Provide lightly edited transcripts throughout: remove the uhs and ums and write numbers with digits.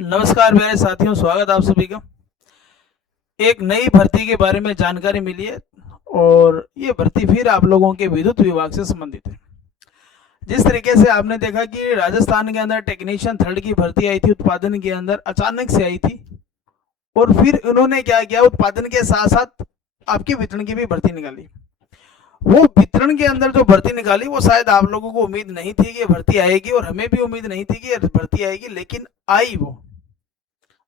नमस्कार मेरे साथियों, स्वागत आप सभी का। एक नई भर्ती के बारे में जानकारी मिली है और ये भर्ती फिर आप लोगों के विद्युत विभाग से संबंधित है। जिस तरीके से आपने देखा कि राजस्थान के अंदर टेक्नीशियन थर्ड की भर्ती आई थी, उत्पादन के अंदर अचानक से आई थी और फिर उन्होंने क्या किया, उत्पादन के साथ साथ आपकी वितरण की भी भर्ती निकाली। वो वितरण के अंदर जो भर्ती निकाली वो शायद आप लोगों को उम्मीद नहीं थी कि भर्ती आएगी और हमें भी उम्मीद नहीं थी कि भर्ती आएगी, लेकिन आई वो,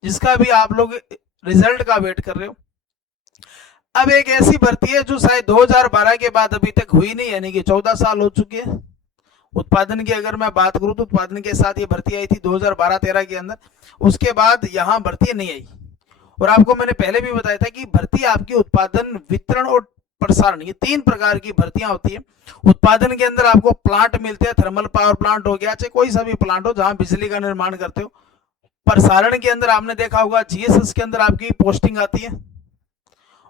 जिसका भी आप लोग रिजल्ट का वेट कर रहे हो। अब एक ऐसी भर्ती है जो शायद 2012 के बाद अभी तक हुई नहीं, यानी कि 14 साल हो चुके हैं। उत्पादन की अगर मैं बात करूं तो उत्पादन के साथ ये भर्ती आई थी 2012-13 के अंदर। उसके बाद यहाँ भर्ती नहीं आई। और आपको मैंने पहले भी बताया था कि भर्ती आपकी उत्पादन, वितरण और प्रसारण, ये 3 प्रकार की भर्तियां होती है। उत्पादन के अंदर आपको प्लांट मिलते हैं, थर्मल पावर प्लांट हो गया, चाहे कोई सा भी प्लांट हो जहां बिजली का निर्माण करते हो। प्रसारण के अंदर आपने देखा होगा जीएसएस के अंदर आपकी पोस्टिंग आती है।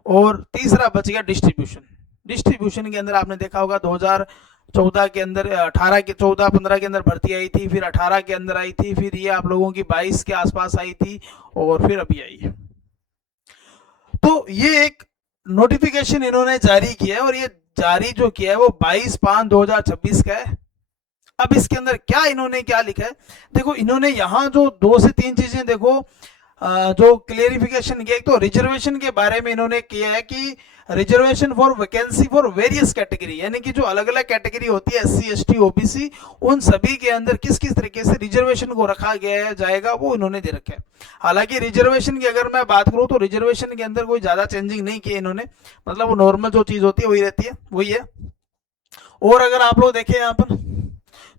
और तीसरा बच गया डिस्ट्रीब्यूशन। डिस्ट्रीब्यूशन के अंदर आपने देखा होगा 2014 के अंदर, 18 के 14-15 के अंदर भर्ती आई थी, फिर 18 के अंदर आई थी, फिर ये आप लोगों की 22 के आसपास आई थी और फिर अभी आई है। तो ये एक नोटिफिकेशन इन्होंने जारी किया है और ये जारी जो किया है वो 22/5/2026 का है। अब इसके अंदर क्या इन्होंने क्या लिखा है, देखो इन्होंने यहाँ जो 2 से 3 चीजें देखो, जो क्लियरिफिकेशन किया। एक तो रिजर्वेशन के बारे में इन्होंने किया है कि reservation for vacancy for various category, यानी कि जो अलग अलग कैटेगरी होती है, एससी एसटी ओबीसी, उन सभी के अंदर किस किस तरीके से रिजर्वेशन को रखा गया जाएगा वो इन्होंने दे रखा है। हालांकि रिजर्वेशन की अगर मैं बात करूं तो रिजर्वेशन के अंदर कोई ज्यादा चेंजिंग नहीं किया इन्होंने, मतलब वो नॉर्मल जो चीज होती है वही रहती है, वही है। और अगर आप लोग देखें यहाँ पर,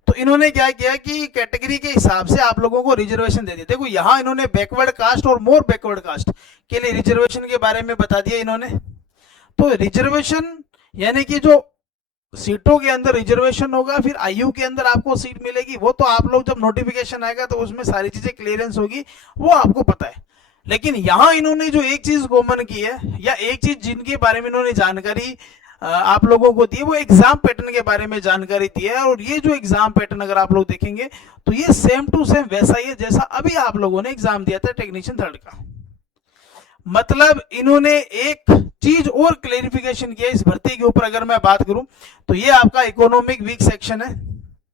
तो इन्होंने क्या किया कि कैटेगरी के हिसाब से आप लोगों को रिजर्वेशन दे दिया। देखो यहाँ इन्होंने बैकवर्ड कास्ट और मोर बैकवर्ड कास्ट के लिए रिजर्वेशन के बारे में बता दिया इन्होंने। तो रिजर्वेशन यानी कि जो सीटों के अंदर रिजर्वेशन होगा, फिर आयु के अंदर आपको सीट मिलेगी, वो तो आप लोग जब नोटिफिकेशन आएगा तो उसमें सारी चीजें क्लियरेंस होगी, वो आपको पता है। लेकिन यहां इन्होंने जो एक चीज कॉमन की है, या एक चीज जिनके बारे में इन्होंने जानकारी आप लोगों को दी, वो एग्जाम पैटर्न के बारे में जानकारी दी है। और ये जो एग्जाम पैटर्न अगर आप लोग देखेंगे तो ये सेम टू सेम वैसा ही है जैसा अभी आप लोगों ने एग्जाम दिया था टेक्नीशियन थर्ड का। मतलब इन्होंने एक चीज और क्लेरिफिकेशन किया इस भर्ती के ऊपर। अगर मैं बात करूं तो ये आपका इकोनॉमिक वीक सेक्शन है,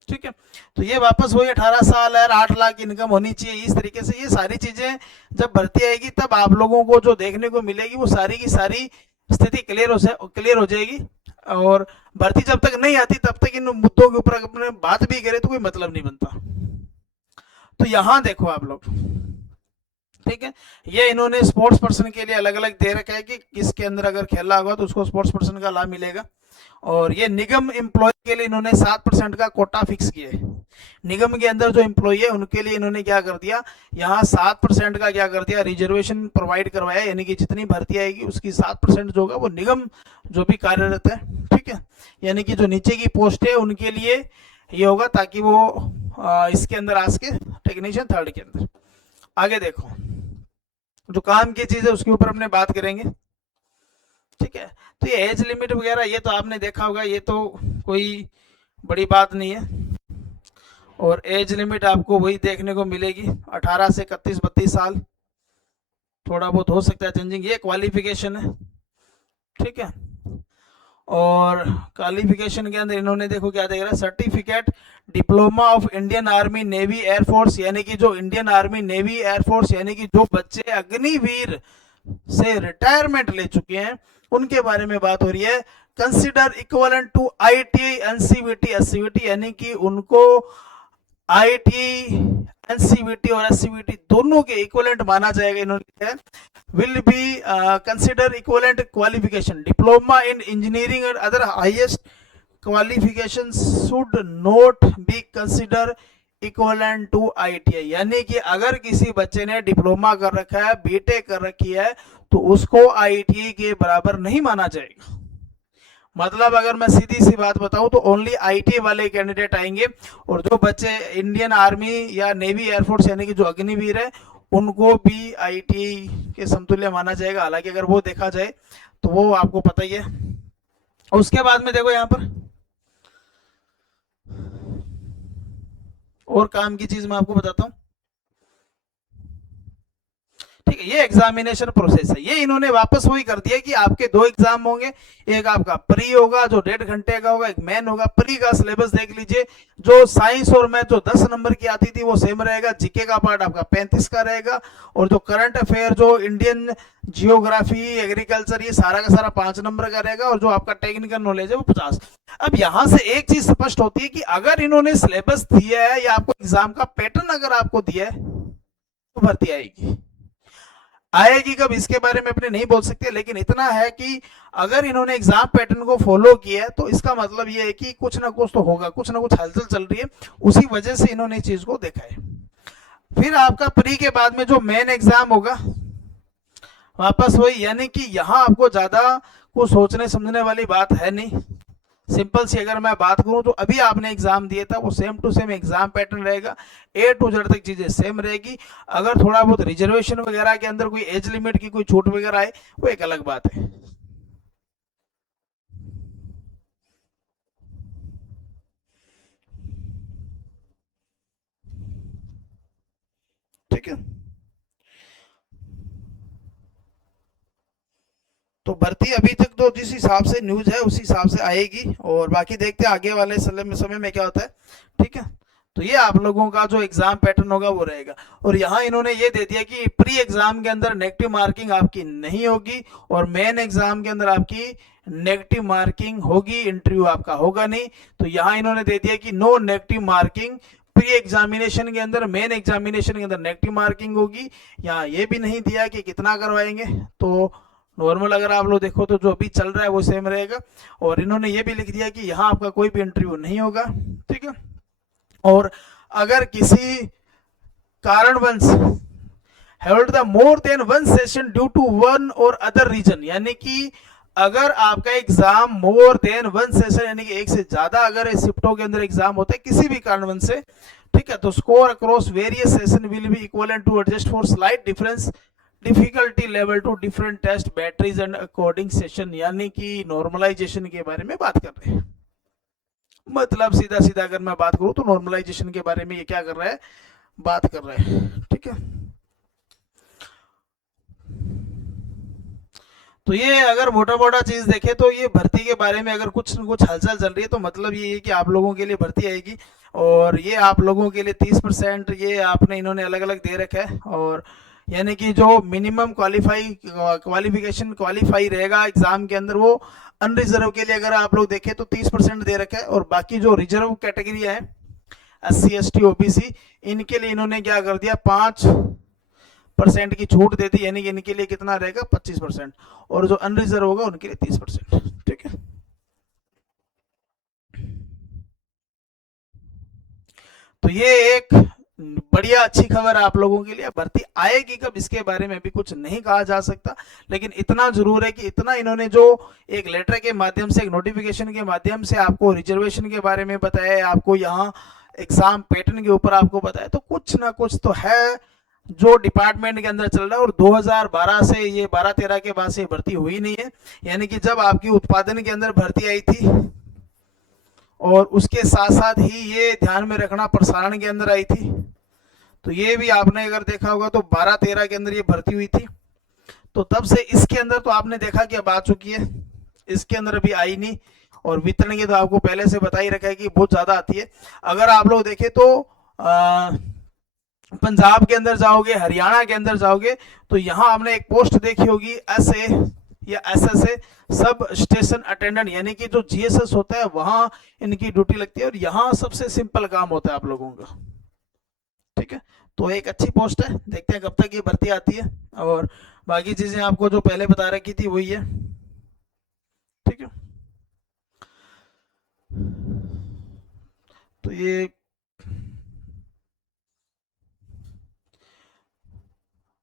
ठीक है। तो ये वापस वही 18 साल है, 8 लाख इनकम होनी चाहिए, इस तरीके से ये सारी चीजें जब भर्ती आएगी तब आप लोगों को जो देखने को मिलेगी वो सारी की सारी स्थिति क्लियर हो जाएगी। और भर्ती जब तक नहीं आती तब तक इन मुद्दों के ऊपर अपने बात भी करे तो कोई मतलब नहीं बनता। तो यहां देखो आप लोग, ठीक है, ये इन्होंने स्पोर्ट्स पर्सन के लिए अलग अलग दे रखा है कि किसके अंदर अगर खेला होगा तो उसको स्पोर्ट्स पर्सन का लाभ मिलेगा। और ये निगम एम्प्लॉय के लिए इन्होंने 7% का कोटा फिक्स किया है। निगम के अंदर जो एम्प्लॉय है उनके लिए इन्होंने क्या कर दिया, यहाँ 7% का क्या कर दिया, रिजर्वेशन प्रोवाइड करवाया, यानी कि जितनी भर्ती आएगी उसकी 7% जो होगा वो निगम जो भी कार्यरत है, ठीक है, यानी कि जो नीचे की पोस्ट है उनके लिए ये होगा, ताकि वो इसके अंदर आ सके, टेक्नीशियन थर्ड के अंदर। आगे देखो, जो काम की चीज है उसके ऊपर अपने बात करेंगे, ठीक है। तो ये एज लिमिट वगैरह ये तो आपने देखा होगा, ये तो कोई बड़ी बात नहीं है। और एज लिमिट आपको वही देखने को मिलेगी, 18 से 31-32 साल, थोड़ा बहुत हो सकता है चेंजिंग। ये क्वालिफिकेशन है, ठीक है। और क्वालिफिकेशन के अंदर इन्होंने देखो क्या देख रहा है, certificate diploma of Indian army navy air force, यानी कि जो इंडियन आर्मी नेवी एयरफोर्स, यानी कि जो बच्चे अग्निवीर से रिटायरमेंट ले चुके हैं उनके बारे में बात हो रही है। Consider equivalent to ITI NCVT SCVT, यानी कि उनको आईटीआई एनसीवीटी और एससीवीटी दोनों के इक्वलेंट माना जाएगा। इन्होंने will be consider equivalent qualification diploma in engineering and other highest qualifications should not be consider equivalent to ITI, यानी कि अगर किसी बच्चे ने डिप्लोमा कर रखा है, बीटेक कर रखी है, तो उसको आईटीआई के बराबर नहीं माना जाएगा। मतलब अगर मैं सीधी सी बात बताऊं तो ओनली आईटी वाले कैंडिडेट आएंगे, और जो बच्चे इंडियन आर्मी या नेवी एयरफोर्स यानी कि जो अग्निवीर है उनको भी आईटी के समतुल्य माना जाएगा। हालांकि अगर वो देखा जाए तो वो आपको पता ही है। उसके बाद में देखो यहाँ पर और काम की चीज मैं आपको बताता हूँ। ठीक है, ये एग्जामिनेशन प्रोसेस है। ये इन्होंने वापस वही कर दिया कि आपके 2 एग्जाम होंगे, एक आपका प्री होगा जो 1.5 घंटे का होगा, एक मेन होगा। प्री का सिलेबस देख लीजिए, जो साइंस और मैथ जो 10 नंबर की आती थी वो सेम रहेगा, जीके का पार्ट आपका 35 का रहेगा, और जो करंट अफेयर जो इंडियन जियोग्राफी एग्रीकल्चर ये सारा का सारा 5 नंबर का रहेगा, और जो आपका टेक्निकल नॉलेज है वो 50। अब यहां से एक चीज स्पष्ट होती है कि अगर इन्होंने सिलेबस दिया है या आपको एग्जाम का पैटर्न अगर आपको दिया है तो भर्ती आएगी। आएगी कब इसके बारे में अपने नहीं बोल सकते, लेकिन इतना है कि अगर इन्होंने एग्जाम पैटर्न को फॉलो किया है तो इसका मतलब ये है कि कुछ ना कुछ तो होगा, कुछ ना कुछ हलचल चल रही है, उसी वजह से इन्होंने चीज को देखा है। फिर आपका प्री के बाद में जो मेन एग्जाम होगा वापस वही, यानी कि यहाँ आपको ज्यादा कुछ सोचने समझने वाली बात है नहीं। सिंपल सी अगर मैं बात करूं तो अभी आपने एग्जाम दिया था वो same to same exam pattern रहेगा, ए टू जेड तक चीजें सेम रहेगी। अगर थोड़ा बहुत रिजर्वेशन वगैरह के अंदर कोई एज लिमिट की कोई छूट वगैरह आए वो एक अलग बात है। ठीक है, तो भर्ती अभी तक तो जिस हिसाब से न्यूज है उस हिसाब से आएगी, और बाकी देखते हैं आगे वाले समय में क्या होता है। ठीक है, तो ये आप लोगों का जो एग्जाम पैटर्न होगा वो रहेगा। और यहाँ इन्होंने ये दे दिया कि प्री एग्जाम के अंदर नेगेटिव मार्किंग आपकी नहीं होगी, और मेन एग्जाम के अंदर आपकी नेगेटिव मार्किंग होगी, इंटरव्यू आपका होगा नहीं। तो यहाँ इन्होंने दे दिया कि no negative marking pre examination के अंदर, मेन एग्जामिनेशन के अंदर नेगेटिव मार्किंग होगी। यहाँ ये भी नहीं दिया कि कितना करवाएंगे, तो नॉर्मल अगर आप लोग देखो तो जो अभी चल रहा है वो सेम रहेगा। और इन्होंने ये भी लिख दिया कि यहाँ आपका कोई भी इंटरव्यू नहीं होगा। ठीक है, और अगर किसी कारणवश held the more than one session due to one or other reason, यानी कि अगर आपका exam more than one session यानी कि एक से ज्यादा अगर शिफ्टों के अंदर एग्जाम होता है किसी भी कारणवश से, ठीक है, तो score across various session will be equal to adjust for slight difference difficulty level to different test batteries and according session, यानी कि नॉर्मलाइजेशन के बारे में बात कर रहे हैं। मतलब सीधा सीधा अगर मैं बात करूं तो नॉर्मलाइजेशन के बारे में ये क्या कर रहा है, बात कर रहा है। ठीक है, तो ये अगर मोटा मोटा चीज देखे तो ये भर्ती के बारे में अगर कुछ न कुछ हलचल चल रही है तो मतलब ये है कि आप लोगों के लिए भर्ती आएगी। और ये आप लोगों के लिए 30% ये आपने इन्होंने अलग अलग दे रखा है, और यानी कि जो मिनिमम क्वालिफिकेशन क्वालिफाई रहेगा एग्जाम के अंदर वो अनरिजर्व के लिए अगर आप लोग देखें तो 30% दे रखा है। और बाकी जो रिजर्व कैटेगरी है SC ST OBC इनके लिए इन्होंने क्या कर दिया 5% की छूट दे दी, यानी कि इनके लिए कितना रहेगा 25%, और जो अनरिजर्व होगा उनके लिए 30%। ठीक है, तो ये एक बढ़िया अच्छी खबर आप लोगों के लिए। भर्ती आएगी कब इसके बारे में भी कुछ नहीं कहा जा सकता, लेकिन इतना जरूर है कि इतना इन्होंने जो एक लेटर के माध्यम से एक नोटिफिकेशन के माध्यम से आपको रिजर्वेशन के बारे में बताया है, आपको यहाँ एग्जाम पैटर्न के ऊपर आपको बताया, तो कुछ ना कुछ तो है जो डिपार्टमेंट के अंदर चल रहा है। और 2012 से ये 12-13 के बाद से भर्ती हुई नहीं है, यानी कि जब आपकी उत्पादन के अंदर भर्ती आई थी और उसके साथ साथ ही ये ध्यान में रखना प्रसारण के अंदर आई थी, तो ये भी आपने अगर देखा होगा तो 12-13 के अंदर ये भर्ती हुई थी। तो तब से इसके अंदर तो आपने देखा कि अब आ चुकी है, इसके अंदर अभी आई नहीं। और वितरण की तो आपको पहले से बता ही रखा है कि बहुत ज्यादा आती है। अगर आप लोग देखें तो पंजाब के अंदर जाओगे, हरियाणा के अंदर जाओगे तो यहाँ आपने एक पोस्ट देखी होगी SA या SSA सब स्टेशन अटेंडेंट, यानी कि जो GSS होता है वहां इनकी ड्यूटी लगती है, और यहाँ सबसे सिंपल काम होता है आप लोगों का। ठीक है, तो एक अच्छी पोस्ट है, देखते हैं कब तक ये भर्ती आती है। और बाकी चीजें आपको जो पहले बता रखी थी वही है। ठीक है, तो ये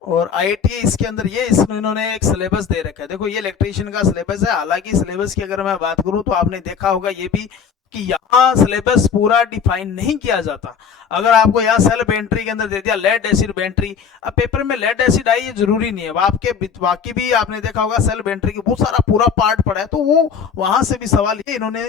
और IIT इसके अंदर ये इन्होंने एक सिलेबस दे रखा है। देखो ये इलेक्ट्रीशियन का सिलेबस है, हालांकि सिलेबस की अगर मैं बात करूं तो आपने देखा होगा ये भी कि यहाँ सिलेबस पूरा डिफाइन नहीं किया जाता। अगर आपको यहाँ सेल बेंट्री के अंदर दे दिया लेड एसिड बेंट्री, अब पेपर में लेड एसिड आई ये जरूरी नहीं है, आपके बाकी भी आपने देखा होगा सेल बेंट्री की बहुत सारा पूरा पार्ट पड़ा है, तो वो वहां से भी सवाल ये इन्होंने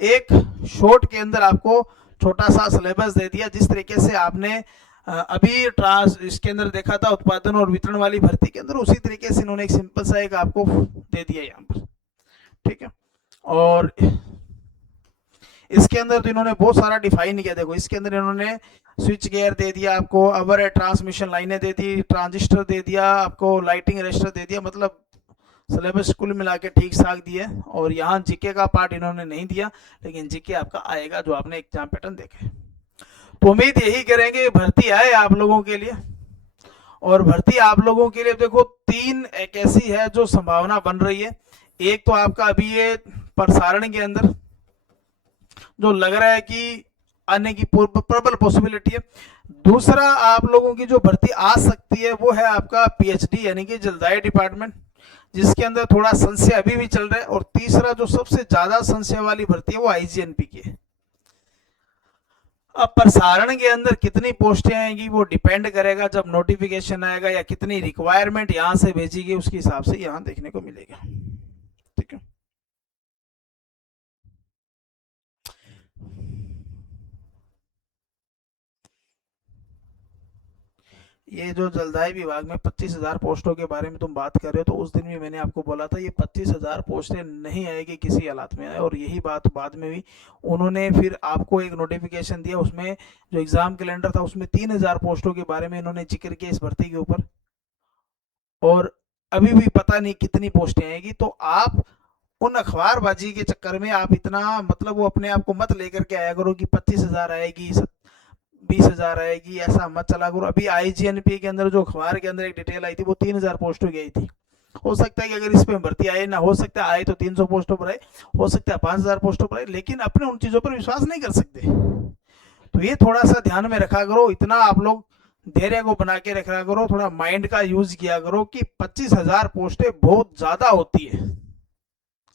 एक शॉर्ट के अंदर आपको छोटा सा सिलेबस दे दिया जिस तरीके से आपने अभी ट्रांस इसके अंदर देखा था उत्पादन और वितरण वाली भर्ती के अंदर, उसी तरीके से इन्होंने एक सिंपल सा एक आपको दे दिया यहाँ पर, ठीक है। और इसके अंदर तो इन्होंने बहुत सारा डिफाइन किया, देखो इसके अंदर इन्होंने स्विच गियर दे दिया आपको, अवर ट्रांसमिशन लाइनें दे दी, ट्रांजिस्टर दे दिया आपको, लाइटिंग रजिस्टर दे दिया, मतलब सिलेबस कुल मिला के ठीक ठाक दिया। और यहाँ जीके का पार्ट इन्होंने नहीं दिया, लेकिन जीके आपका आएगा जो आपने एग्जाम पैटर्न देखे। तो उम्मीद यही करेंगे भर्ती आए आप लोगों के लिए। और भर्ती आप लोगों के लिए देखो 3 एक ऐसी है जो संभावना बन रही है। एक तो आपका अभी ये प्रसारण के अंदर जो लग रहा है कि आने की प्रबल पॉसिबिलिटी है। दूसरा आप लोगों की जो भर्ती आ सकती है वो है आपका पीएचडी यानी कि जलदाय डिपार्टमेंट, जिसके अंदर थोड़ा संशय अभी भी चल रहा है। और तीसरा जो सबसे ज्यादा संशय वाली भर्ती है वो आईजीएनपी की है। अब प्रसारण के अंदर कितनी पोस्टें आएंगी वो डिपेंड करेगा जब नोटिफिकेशन आएगा, या कितनी रिक्वायरमेंट यहां से भेजीगी उसके हिसाब से यहां देखने को मिलेगा, ठीक है। ये जो जलदाय विभाग में 25,000 पोस्टों के बारे में तुम बात कर रहे हो, तो उस दिन भी मैंने आपको बोला था ये 25,000 पोस्टें नहीं आएगी किसी हालात में। और यही बात बाद में भी उन्होंने फिर आपको एक नोटिफिकेशन दिया, उसमें जो एग्जाम कैलेंडर था उसमें 3,000 पोस्टों के बारे में इन्होंने जिक्र किया इस भर्ती के ऊपर। और अभी भी पता नहीं कितनी पोस्टें आएगी। तो आप उन अखबारबाजी के चक्कर में आप इतना मतलब वो अपने आप को मत लेकर के आया करो कि 25,000 आएगी, 20,000 आएगी, ऐसा मत चला करो। अभी आईजीएनपी के अंदर जो अखबार के अंदर एक डिटेल आई थी वो 3,000 पोस्टों की आई थी। हो सकता है कि अगर इस पे भर्ती आए ना, हो सकता है आए तो 300 पोस्टों पर आए, हो सकता है 5,000 पोस्टों पर आए, लेकिन अपने उन चीजों पर विश्वास नहीं कर सकते। तो ये थोड़ा सा ध्यान में रखा करो, इतना आप लोग धैर्य को बना के रखा करो, थोड़ा माइंड का यूज किया करो कि 25,000 पोस्टें बहुत ज्यादा होती है।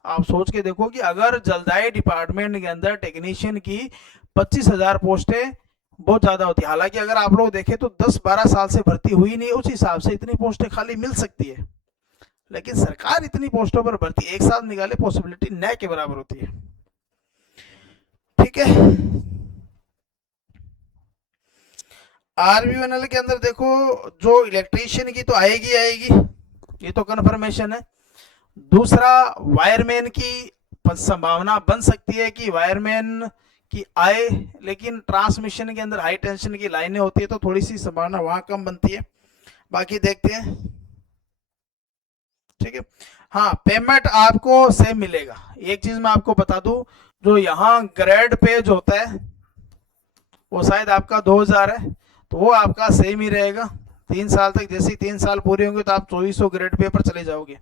आप सोच के देखो कि अगर जलदाय डिपार्टमेंट के अंदर टेक्नीशियन की 25,000 पोस्टें बहुत ज्यादा होती है। हालांकि अगर आप लोग देखें तो 10-12 साल से भर्ती हुई नहीं, उस हिसाब से इतनी पोस्टें खाली मिल सकती है, लेकिन सरकार इतनी पोस्टों पर भर्ती एक साथ निकाले पॉसिबिलिटी न के बराबर होती है, ठीक है। आरबीएनएल के अंदर देखो जो इलेक्ट्रीशियन की तो आएगी आएगी, ये तो कन्फर्मेशन है। दूसरा वायरमैन की संभावना बन सकती है कि वायरमैन की आए, लेकिन ट्रांसमिशन के अंदर हाई टेंशन की लाइनें होती है तो थोड़ी सी संभावना वहां कम बनती है। बाकी देखते हैं, ठीक है। हाँ, पेमेंट आपको सेम मिलेगा। एक चीज मैं आपको बता दूं, जो यहाँ ग्रेड पेज होता है वो शायद आपका 2,000 है, तो वो आपका सेम ही रहेगा 3 साल तक। जैसे ही 3 साल पूरे होंगे तो आप 2400 ग्रेड पे पर चले जाओगे,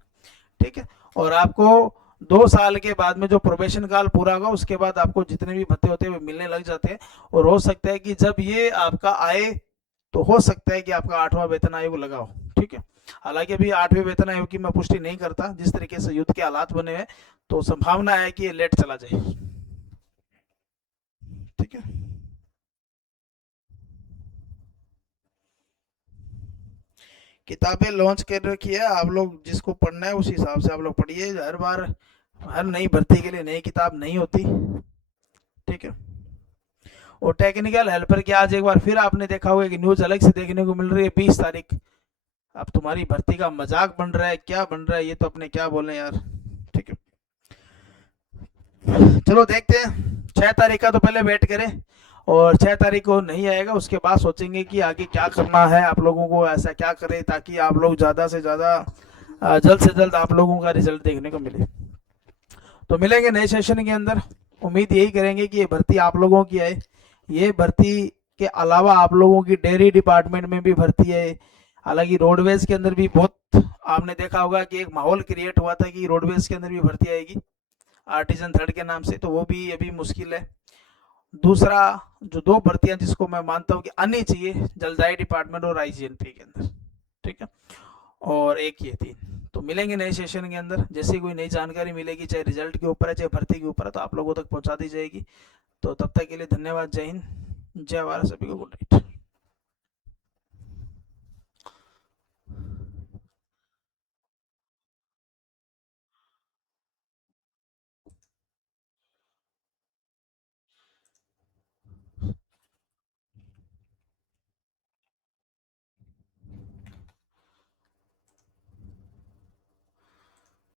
ठीक है। और आपको 2 साल के बाद में जो प्रोबेशन काल पूरा होगा उसके बाद आपको जितने भी भत्ते होते हैं वो मिलने लग जाते हैं। और हो सकता है कि जब ये आपका आए तो हो सकता है कि आपका 8वां वेतन आयोग लगा हो, ठीक है। हालांकि अभी 8वें वेतन आयोग की मैं पुष्टि नहीं करता, जिस तरीके से युद्ध के हालात बने हैं तो संभावना है कि ये लेट चला जाए, ठीक है। किताबें लॉन्च कर रखी है, आप लोग जिसको पढ़ना है उस हिसाब से आप लोग पढ़िए। हर बार हर नई भर्ती के लिए नई किताब नहीं होती, ठीक है। और टेक्निकल हेल्पर की आज एक बार फिर आपने देखा होगा कि न्यूज अलग से देखने को मिल रही है 20 तारीख। अब तुम्हारी भर्ती का मजाक बन रहा है क्या बन रहा है, ये तो अपने क्या बोले यार, ठीक है। चलो देखते हैं, 6 तारीख का तो पहले वेट करें, और 6 तारीख को नहीं आएगा उसके बाद सोचेंगे कि आगे क्या करना है, आप लोगों को ऐसा क्या करें ताकि आप लोग ज़्यादा से ज़्यादा जल्द से जल्द आप लोगों का रिजल्ट देखने को मिले। तो मिलेंगे नए सेशन के अंदर, उम्मीद यही करेंगे कि ये भर्ती आप लोगों की आए। ये भर्ती के अलावा आप लोगों की डेयरी डिपार्टमेंट में भी भर्ती है। हालांकि रोडवेज के अंदर भी बहुत आपने देखा होगा कि एक माहौल क्रिएट हुआ था कि रोडवेज के अंदर भी भर्ती आएगी आर्टिजन थर्ड के नाम से, तो वो भी अभी मुश्किल है। दूसरा जो 2 भर्तियां जिसको मैं मानता हूँ कि आनी चाहिए, जलदाय डिपार्टमेंट और आईजीएनपी के अंदर, ठीक है। और एक ये 3। तो मिलेंगे नए सेशन के अंदर, जैसे कोई नई जानकारी मिलेगी चाहे रिजल्ट के ऊपर है चाहे भर्ती के ऊपर है तो आप लोगों तक पहुंचा दी जाएगी। तो तब तक के लिए धन्यवाद, जय हिंद, जय भारत, सभी को गुड नाइट।